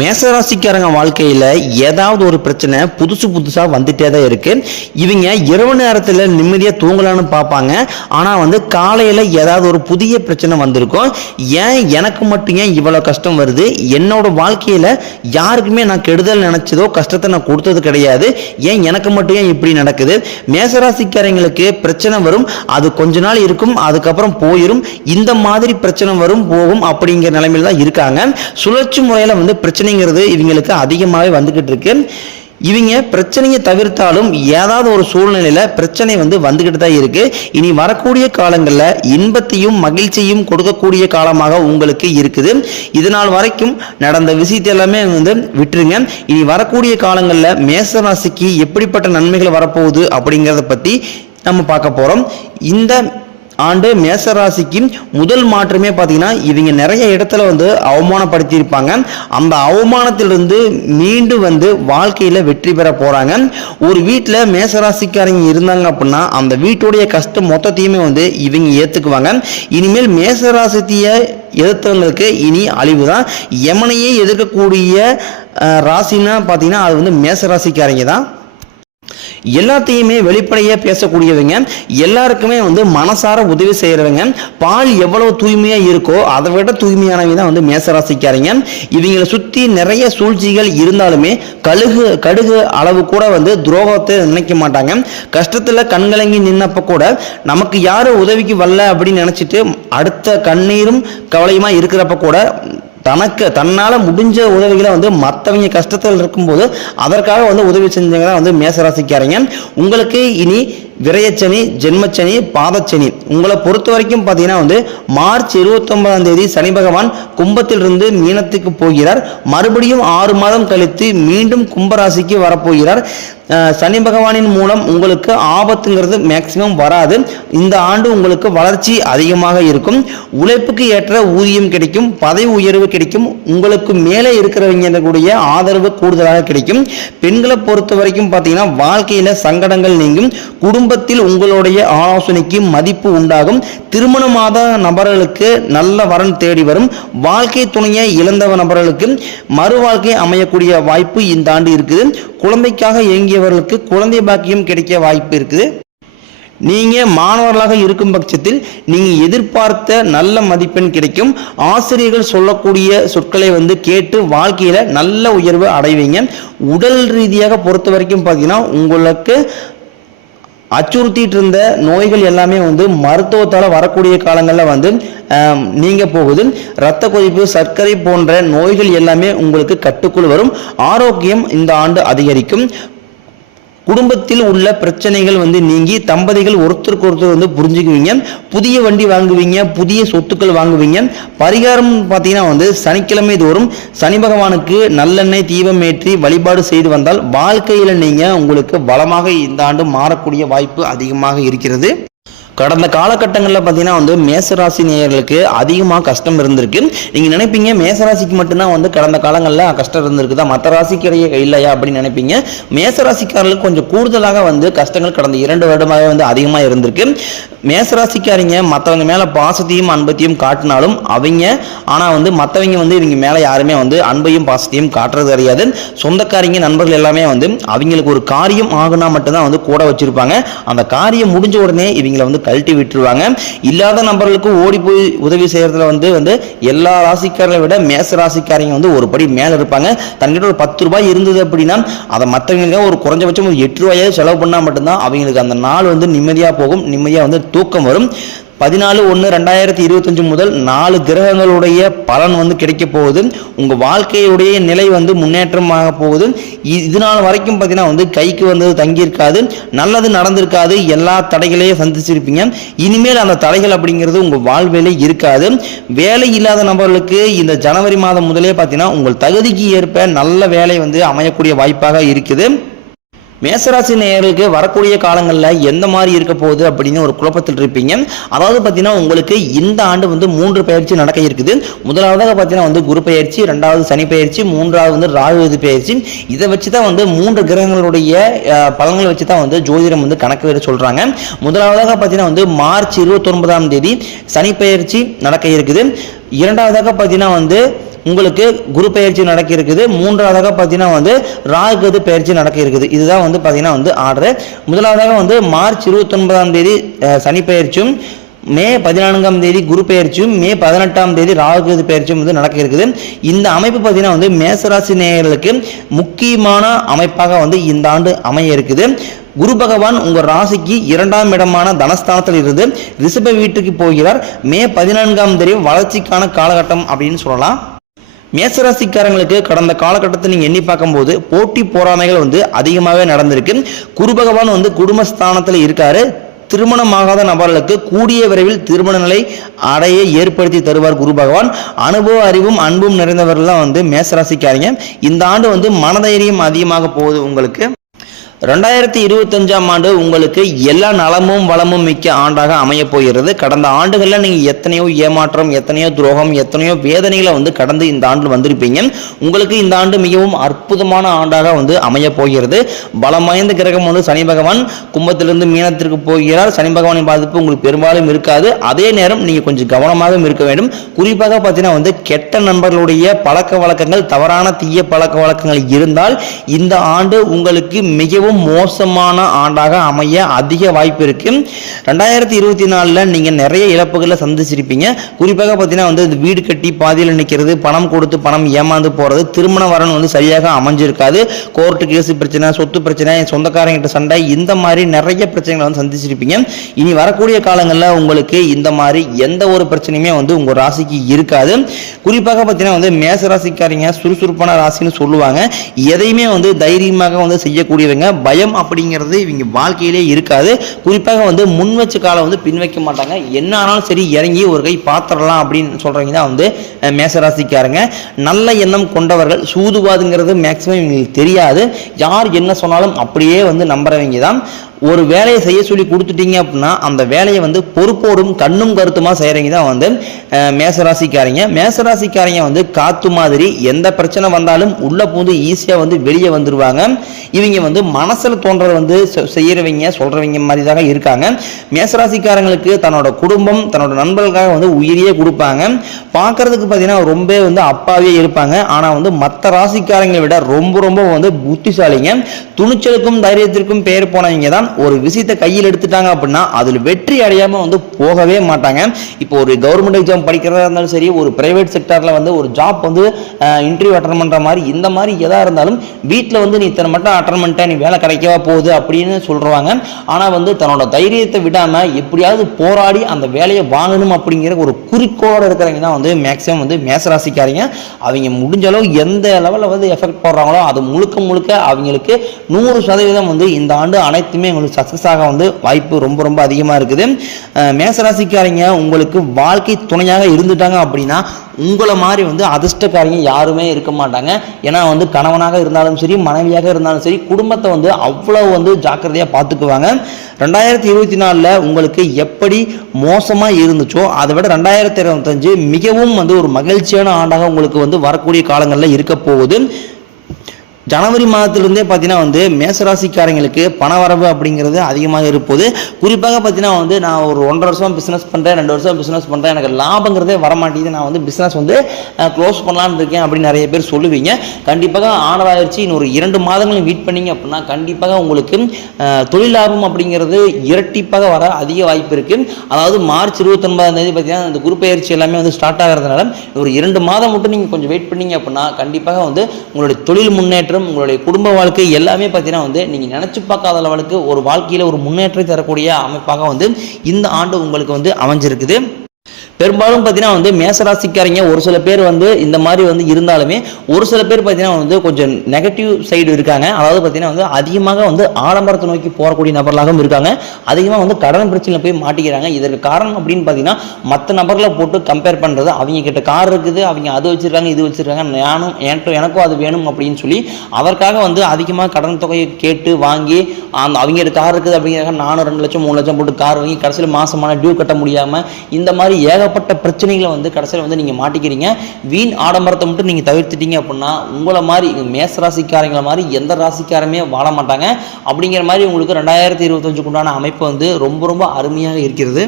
மேசராசிக்காரங்க வாழ்க்கையில் ஏதாவது ஒரு பிரச்சனை புதுசாக வந்துட்டே தான் இருக்குது. இவங்க இரவு நேரத்தில் நிம்மதியாக தூங்கலான்னு பார்ப்பாங்க. ஆனால் காலையில் ஏதாவது ஒரு புதிய பிரச்சனை வந்திருக்கும். ஏன் எனக்கு மட்டும் ஏன் இவ்வளோ கஷ்டம் வருது, என்னோட வாழ்க்கையில் யாருக்குமே நான் கெடுதல் நினச்சதோ கஷ்டத்தை நான் கொடுத்தது கிடையாது, ஏன் எனக்கு மட்டும் ஏன் இப்படி நடக்குது. மேசராசிக்காரங்களுக்கு பிரச்சனை வரும், அது கொஞ்ச நாள் இருக்கும், அதுக்கப்புறம் போயிடும். இந்த மாதிரி பிரச்சனை வரும் போகும் அப்படிங்கிற நிலைமையில் தான் இருக்காங்க. சுழற்சி முறையில் பிரச்சனைங்கிறது இவங்களுக்கு அதிகமாகவே வந்துகிட்டு இருக்கு. இவங்க பிரச்சனையை தவிர்த்தாலும் ஏதாவது ஒரு சூழ்நிலையில பிரச்சனை வந்துகிட்டு தான் இருக்கு. இனி வரக்கூடிய காலங்களில் இன்பத்தையும் மகிழ்ச்சியும் கொடுக்கக்கூடிய காலமாக உங்களுக்கு இருக்குது. இதனால் வரைக்கும் நடந்த விஷயத்தை எல்லாமே விட்டுருங்க. இனி வரக்கூடிய காலங்களில் மேசராசிக்கு எப்படிப்பட்ட நன்மைகள் வரப்போகுது அப்படிங்கிறத பத்தி நம்ம பார்க்க போறோம். இந்த ஆண்டு மேசராசிக்கு முதல் மாற்றமே பார்த்தீங்கன்னா, இவங்க நிறைய இடத்துல அவமானப்படுத்தியிருப்பாங்க. அந்த அவமானத்திலிருந்து மீண்டு வாழ்க்கையில் வெற்றி பெற போகிறாங்க. ஒரு வீட்டில் மேசராசிக்காரங்க இருந்தாங்க அப்படின்னா அந்த வீட்டுடைய கஷ்டம் மொத்தத்தையுமே இவங்க ஏற்றுக்குவாங்க. இனிமேல் மேசராசியை எதிர்த்தவங்களுக்கு இனி அழிவு தான். யமனையே எதிர்க்கக்கூடிய ராசின்னா பார்த்தீங்கன்னா அது மேசராசிக்காரங்க தான். எல்லாத்தையுமே வெளிப்படையாக பேசக்கூடியவங்க, எல்லாருக்குமே மனசார உதவி செய்கிறவங்க. பால் எவ்வளவு தூய்மையாக இருக்கோ அதை விட தூய்மையானவங்க தான் மேசராசிக்காரங்க. இவங்களை சுற்றி நிறைய சூழ்ச்சிகள் இருந்தாலுமே கடுகு அளவு கூட துரோகத்தை நினைக்க மாட்டாங்க. கஷ்டத்தில் கண்கலங்கி நின்னப்ப கூட நமக்கு யாரும் உதவிக்கு வரல அப்படின்னு நினச்சிட்டு அடுத்த கண்ணீரும் கவலையுமா இருக்கிறப்ப கூட தன்னால் முடிஞ்ச உதவிகளை மற்றவங்க கஷ்டத்தில் இருக்கும்போது அதற்காக உதவி செஞ்சவங்க தான் மேசராசிக்காரங்க. உங்களுக்கு இனி விரயச்சனி, ஜென்மச்சனி, பாதச்சனி உங்களை பொறுத்த வரைக்கும் பார்த்தீங்கன்னா மார்ச் 29ஆம் தேதி சனி பகவான் கும்பத்திலிருந்து மீனத்துக்கு போகிறார். மறுபடியும் 6 மாதம் கழித்து மீண்டும் கும்பராசிக்கு வரப்போகிறார். சனி பகவானின் மூலம் உங்களுக்கு ஆபத்துங்கிறது மேக்சிமம் வராது. இந்த ஆண்டு உங்களுக்கு வளர்ச்சி அதிகமாக இருக்கும். உழைப்புக்கு ஏற்ற ஊதியம் கிடைக்கும், பதவி உயர்வு கிடைக்கும், உங்களுக்கு மேலே இருக்கிறவங்களுடைய ஆதரவு கூடுதலாக கிடைக்கும். பெண்களை பொறுத்த வரைக்கும் பார்த்தீங்கன்னா வாழ்க்கையில சங்கடங்கள் நீங்கும். குடும்பத்தில் உங்களுடைய ஆலோசனைக்கு மதிப்பு உண்டாகும். திருமணமாத நபர்களுக்கு நல்ல வரன் தேடி வரும். வாழ்க்கை துணையை இழந்த நபர்களுக்கு மறு வாழ்க்கை அமையக்கூடிய வாய்ப்பு இந்த ஆண்டு இருக்குது. குழந்தைக்காக இயங்கியவர்களுக்கு குழந்தை பாக்கியம் கிடைக்க வாய்ப்பு இருக்குது. நீங்க மாணவர்களாக இருக்கும் பட்சத்தில் நீங்க எதிர்பார்த்த நல்ல மதிப்பெண் கிடைக்கும். ஆசிரியர்கள் சொல்லக்கூடிய சொற்களை கேட்டு வாழ்க்கையில நல்ல உயர்வு அடைவீங்க. உடல் ரீதியாக பொறுத்த வரைக்கும் பார்த்தீங்கன்னா உங்களுக்கு அச்சுறுத்திட்டு இருந்த நோய்கள் எல்லாமே மருத்துவத்தால் வரக்கூடிய காலங்களில் நீங்க போகுது. இரத்த கொதிப்பு, சர்க்கரை போன்ற நோய்கள் எல்லாமே உங்களுக்கு கட்டுக்குள் வரும். ஆரோக்கியம் இந்த ஆண்டு அதிகரிக்கும். குடும்பத்தில் உள்ள பிரச்சனைகள் நீங்கி தம்பதிகள் ஒருத்தருக்கு ஒருத்தர் புரிஞ்சுக்குவீங்க. புதிய வண்டி வாங்குவீங்க, புதிய சொத்துக்கள் வாங்குவீங்க. பரிகாரம் பார்த்தீங்கன்னா சனிக்கிழமை தோறும் சனி பகவானுக்கு நல்லெண்ணெய் தீபம் ஏற்றி வழிபாடு செய்து வந்தால் வாழ்க்கையில் நீங்க உங்களுக்கு பலமாக இந்த ஆண்டு மாறக்கூடிய வாய்ப்பு அதிகமாக இருக்கிறது. கடந்த காலகட்டங்களில் பார்த்தீங்கன்னா மேசராசி நேயர்களுக்கு அதிகமாக கஷ்டம் இருந்திருக்கு. நீங்கள் நினைப்பீங்க மேசராசிக்கு மட்டும்தான் கடந்த காலங்களில் கஷ்டம் இருந்திருக்குதா, மற்ற ராசிக்கிடையே இல்லையா அப்படின்னு நினைப்பீங்க. மேசராசிக்காரர்களுக்கு கொஞ்சம் கூடுதலாக கஷ்டங்கள் கடந்த 2 வருடமாக அதிகமாக இருந்திருக்கு. மேசராசிக்காரங்க மற்றவங்க மேலே பாசத்தையும் அன்பத்தையும் காட்டினாலும் ஆனால் மற்றவங்க இவங்க மேலே யாருமே அன்பையும் பாசத்தையும் காட்டுறது கிடையாது. சொந்தக்காரங்க நண்பர்கள் எல்லாமே அவங்களுக்கு ஒரு காரியம் ஆகுனா மட்டும்தான் கூட வச்சிருப்பாங்க. அந்த காரியம் முடிஞ்ச உடனே இவங்களை கழட்டி விட்டுருவாங்க. இல்லாத நபர்களுக்கு ஓடி போய் உதவி செய்யறதுல எல்லா ராசிக்காரர்களை விட மேச ராசிக்காரங்க ஒரு படி மேல இருப்பாங்க. தன்கிட்ட ஒரு 10 ரூபாய் இருந்தது அப்படின்னா அதை மற்றவங்க ஒரு குறைஞ்சபட்சம் ஒரு 8 ரூபாயாவது செலவு பண்ணா மட்டும்தான் அவங்களுக்கு அந்த நாள் நிம்மதியா போகும், நிம்மதியா தூக்கம் வரும். 14/1/2025 முதல் 4 கிரகங்களுடைய பலன் கிடைக்க போகுது. உங்க வாழ்க்கையுடைய நிலை முன்னேற்றமாக போகுது. இதனால் வரைக்கும் பார்த்தீங்கன்னா கைக்கு தங்கியிருக்காது, நல்லது நடந்திருக்காது, எல்லா தடைகளையும் சந்திச்சிருப்பீங்க. இனிமேல் அந்த தடைகள் அப்படிங்கிறது உங்க வாழ்விலே இருக்காது. வேலை இல்லாத நபர்களுக்கு இந்த ஜனவரி மாதம் முதலே பார்த்தீங்கன்னா உங்கள் தகுதிக்கு ஏற்ப நல்ல வேலை அமையக்கூடிய வாய்ப்பாக இருக்குது. மேசராசி நேயர்களுக்கு வரக்கூடிய காலங்களில் எந்த மாதிரி இருக்க போகுது அப்படின்னு ஒரு குழப்பத்தில் இருப்பீங்க. அதாவது பார்த்தீங்கன்னா உங்களுக்கு இந்த ஆண்டு 3 பயிற்சி நடக்க இருக்குது. முதலாவதாக பார்த்தீங்கன்னா குரு பயிற்சி, 2வது சனி பயிற்சி, 3வது ராகு பயிற்சி. இதை வச்சு தான் 3 கிரகங்களுடைய பலன்களை வச்சு தான் ஜோதிடம் கணக்கு வேறு சொல்றாங்க. முதலாவதாக பார்த்தீங்கன்னா மார்ச் 29ஆம் தேதி சனி பயிற்சி நடக்க இருக்குது. இரண்டாவதாக பார்த்தீங்கன்னா உங்களுக்கு குரு பயிற்சி நடக்க இருக்குது. மூன்றாவதாக பார்த்தீங்கன்னா வந்து ராகு கேது பயிற்சி நடக்க இருக்குது. இதுதான் வந்து பார்த்தீங்கன்னா வந்து ஆர்டர். முதலாவதாக வந்து மார்ச் 29ஆம் தேதி சனி பயிற்சியும், மே 14ஆம் தேதி குரு பயிற்சியும், மே 18ஆம் தேதி ராகு கேது பயிற்சியும் வந்து நடக்க இருக்குது. இந்த அமைப்பு பார்த்தீங்கன்னா வந்து மேசராசி நேயர்களுக்கு முக்கியமான அமைப்பாக வந்து இந்த ஆண்டு அமைய இருக்குது. குரு பகவான் உங்க ராசிக்கு 2ஆம் இடமான தனஸ்தானத்தில் இருந்து ரிஷப வீட்டுக்கு போகிறார். மே 14ஆம் தேதி வளர்ச்சிக்கான காலகட்டம் அப்படின்னு சொல்லலாம். மேசராசிக்காரங்களுக்கு கடந்த காலகட்டத்தை நீங்க எண்ணி பார்க்கும்போது போட்டி போராமைகள் வந்து அதிகமாகவே நடந்திருக்கு. குரு பகவான் வந்து குடும்பஸ்தானத்தில் இருக்காரு. திருமணமாகாத நபர்களுக்கு கூடிய விரைவில் திருமண நிலை அடைய ஏற்படுத்தி தருவார் குரு பகவான். அனுபவ அறிவும் அன்பும் நிறைந்தவர்கள் வந்து மேசராசிக்காரங்க. இந்த ஆண்டு வந்து மனதைரியம் அதிகமாக போகுது உங்களுக்கு. 2025ஆம் ஆண்டு உங்களுக்கு எல்லா நலமும் வளமும் மிக்க ஆண்டாக அமைய போகிறது. கடந்த ஆண்டுகளில் நீங்க எத்தனையோ ஏமாற்றம், எத்தனையோ துரோகம், எத்தனையோ வேதனைகளை வந்து கடந்து இந்த ஆண்டு வந்திருப்பீங்க. உங்களுக்கு இந்த ஆண்டு மிகவும் அற்புதமான ஆண்டாக வந்து அமைய போகிறது. பலம் வாய்ந்த கிரகம் வந்து சனி பகவான் கும்பத்திலிருந்து மீனத்திற்கு போகிறார். சனி பகவானின் பாதிப்பு உங்களுக்கு பெரும்பாலும் இருக்காது. அதே நேரம் நீங்க கொஞ்சம் கவனமாகவும் இருக்க வேண்டும். குறிப்பாக பார்த்தீங்கன்னா வந்து கெட்ட நண்பர்களுடைய பழக்க வழக்கங்கள், தவறான தீய பழக்க வழக்கங்கள் இருந்தால் இந்த ஆண்டு உங்களுக்கு மிகவும் மோசமான ஆண்டாக அமைய அதிக வாய்ப்பு இருக்கு. 2024ல நீங்க நிறைய இழப்புகளை சந்திச்சிருப்பீங்க. குறிப்பாக பார்த்தீங்கன்னா வந்து வீடு கட்டி பாதியில் நிற்கிறது, பணம் கொடுத்து பணம் ஏமாந்து போறது, திருமண வரன் வந்து சரியாக அமைஞ்சிருக்காது, கோர்ட்டு கேஸ் பிரச்சனை, சொத்து பிரச்சனை, சொந்தக்காரங்கிட்ட சண்டை, இந்த மாதிரி நிறைய பிரச்சனைகளை வந்து சந்திச்சிருப்பீங்க. இனி வரக்கூடிய காலங்களில் உங்களுக்கு இந்த மாதிரி எந்த ஒரு பிரச்சனையுமே வந்து உங்க ராசிக்கு இருக்காது. குறிப்பாக பார்த்தீங்கன்னா வந்து மேச ராசிக்காரங்க சுறுசுறுப்பான ராசின்னு சொல்லுவாங்க. எதையுமே வந்து தைரியமாக வந்து செய்யக்கூடியவங்க. பயம் அப்படிங்கிறது இவங்க வாழ்க்கையிலே இருக்காது. குறிப்பாக வந்து முன் வச்ச காலம் வந்து பின் வைக்க மாட்டாங்க. என்ன ஆனாலும் சரி இறங்கி ஒரு கை பாத்திரலாம் அப்படின்னு சொல்றவங்க தான் வந்து மேசராசிக்காரங்க. நல்ல எண்ணம் கொண்டவர்கள். சூதுவாதுங்கிறது மேக்சிமம் இவங்களுக்கு தெரியாது. யார் என்ன சொன்னாலும் அப்படியே வந்து நம்புறவங்க தான். ஒரு வேலையை செய்ய சொல்லி கொடுத்துட்டீங்க அப்படின்னா அந்த வேலையை வந்து பொறுப்போடும் கண்ணும் கருத்துமா செய்யறவங்க தான் வந்து மேசராசிக்காரங்க. மேசராசிக்காரங்க வந்து காத்து மாதிரி எந்த பிரச்சனை வந்தாலும் உள்ள பூந்து ஈஸியா வந்து வெளியே வந்துருவாங்க. இவங்க வந்து மனசுல தோன்றதை வந்து செய்யறவங்க சொல்றவங்க மாதிரி தான் இருக்காங்க. மேசராசிக்காரங்களுக்கு தன்னோட குடும்பம், தன்னோட நண்பர்களுக்காக வந்து உயிரியே கொடுப்பாங்க. பார்க்கறதுக்கு பார்த்தீங்கன்னா ரொம்ப வந்து அப்பாவே இருப்பாங்க. ஆனா வந்து மற்ற ராசிக்காரங்களை விட ரொம்ப ரொம்ப வந்து புத்திசாலிங்க. துணிச்சலுக்கும் தைரியத்திற்கும் பேர் போனவங்க தான். ஒரு விஷயத்தை கையில் எடுத்துட்டாங்க அப்படின்னா அதில் வெற்றி அடையாம வந்து போகவே மாட்டாங்க. இப்போ ஒரு கவர்மெண்ட் எக்ஸாம் படிக்கிறதா இருந்தாலும் சரி, ஒரு பிரைவேட் செக்டர்ல வந்து ஒரு ஜாப் வந்து இன்டர்வியூ அட்டன் பண்ற மாதிரி, இந்த மாதிரி எதா இருந்தாலும் வீட்டில் வந்து நீ இத்தனை மட்டும் அட்டன் பண்ணிட்ட, நீ வேலை கிடைக்கவா போகுது அப்படின்னு சொல்றாங்க. ஆனா வந்து தன்னோட தைரியத்தை விடாம எப்படியாவது போராடி அந்த வேலையை வாங்கணும் அப்படிங்கிற ஒரு குறிக்கோளோட இருக்கிறவங்க தான் வந்து மேக்சிமம் வந்து மேசராசிக்காரங்க. அவங்க முடிஞ்ச அளவு எந்த லெவலில் வந்து எஃபெக்ட் போடுறாங்களோ அது முழுக்க முழுக்க அவங்களுக்கு 100% வந்து இந்த ஆண்டு அனைத்துமே உங்களுக்கு சக்சஸ் ஆக வந்து வாய்ப்பு ரொம்ப ரொம்ப அதிகமாக இருக்குது. மேசராசிக்காரங்க உங்களுக்கு வாழ்க்கை துணையாக இருந்துட்டாங்க அப்படின்னா உங்களை மாதிரி வந்து அதிர்ஷ்டக்காரங்க யாருமே இருக்க மாட்டாங்க. ஏன்னா வந்து கணவனாக இருந்தாலும் சரி, மனைவியாக இருந்தாலும் சரி, குடும்பத்தை வந்து அவ்வளவு வந்து ஜாக்கிரதையாக பார்த்துக்குவாங்க. 2024ல் உங்களுக்கு எப்படி மோசமாக இருந்துச்சோ அதை விட 2025 மிகவும் வந்து ஒரு மகிழ்ச்சியான ஆண்டாக உங்களுக்கு வந்து வரக்கூடிய காலங்களில் இருக்க போகுது. ஜனவரி மாதத்திலிருந்தே பார்த்தீங்கன்னா வந்து மேசராசிக்காரங்களுக்கு பண வரவு அப்படிங்கிறது அதிகமாக இருப்போது. குறிப்பாக பார்த்தீங்கன்னா வந்து நான் ஒரு 1.5 வருஷம் பிஸ்னஸ் பண்ணுறேன், 2 வருஷம் பிஸ்னஸ் பண்ணுறேன், எனக்கு லாபங்கிறதே வரமாட்டேங்குது, நான் வந்து பிஸ்னஸ் வந்து க்ளோஸ் பண்ணலான்னு இருக்கேன் அப்படின்னு நிறைய பேர் சொல்லுவீங்க. கண்டிப்பாக ஆனதாகிடுச்சு. இன்னொரு 2 மாதங்கள் வெயிட் பண்ணிங்க அப்படின்னா கண்டிப்பாக உங்களுக்கு தொழில் லாபம் அப்படிங்கிறது இரட்டிப்பாக வர அதிக வாய்ப்பு இருக்குது. அதாவது மார்ச் 29ஆம் தேதி பார்த்தீங்கன்னா இந்த குரு பயிற்சி எல்லாமே வந்து ஸ்டார்ட் ஆகிறதுனால ஒரு 2 மாதம் மட்டும் நீங்கள் கொஞ்சம் வெயிட் பண்ணீங்க அப்படின்னா கண்டிப்பாக வந்து உங்களுடைய தொழில் முன்னேற்றம், உங்களுடைய குடும்ப வாழ்க்கை எல்லாமே பார்த்தீங்கன்னா வந்து நீங்க நினைச்சு பார்க்காத அளவுக்கு ஒரு வாழ்க்கையில ஒரு முன்னேற்றத்தை தரக்கூடிய அமைப்பாக வந்து இந்த ஆண்டு உங்களுக்கு வந்து அமைஞ்சிருக்குது. பெரும்பாலும் பார்த்தீங்கன்னா வந்து மேசராசிக்காரங்க ஒரு சில பேர் வந்து இந்த மாதிரி வந்து இருந்தாலுமே ஒரு சில பேர் பார்த்தீங்கன்னா வந்து கொஞ்சம் நெகட்டிவ் சைடு இருக்காங்க. அதாவது பார்த்தீங்கன்னா வந்து அதிகமாக வந்து ஆடம்பரத்தை நோக்கி போகக்கூடிய நபர்களாகவும் இருக்காங்க. அதிகமாக வந்து கடன் பிரச்சனையில் போய் மாட்டிக்கிறாங்க. இதற்கு காரணம் அப்படின்னு பார்த்தீங்கன்னா மற்ற நபர்களை போட்டு கம்பேர் பண்ணுறது. அவங்க கிட்ட கார் இருக்குது, அவங்க அது வச்சிருக்காங்க, இது வச்சிருக்காங்க, எனக்கும் அது வேணும் அப்படின்னு சொல்லி அதற்காக வந்து அதிகமாக கடன் தொகையை கேட்டு வாங்கி அவங்க கார் இருக்குது அப்படிங்கிறாங்க, நானும் 2 லட்சம் 3 லட்சம் போட்டு கார் வாங்கி கடைசியில் மாசமான டியூ கட்ட முடியாமல் இந்த மாதிரி ஏகப்பட்ட பிரச்சனைகளை வந்து கடைசியில் வந்து நீங்க மாட்டிக்கிறீங்க. வீண் ஆடம்பரத்தை மட்டும் நீங்க தவிர்த்துட்டீங்க அப்படின்னா உங்களை மாதிரி மேச ராசிக்காரங்களை மாதிரி எந்த ராசிக்காரமே வாழ மாட்டாங்க. அப்படிங்கிற மாதிரி உங்களுக்கு 2025 உண்டான அமைப்பு வந்து ரொம்ப ரொம்ப அருமையாக இருக்கிறது.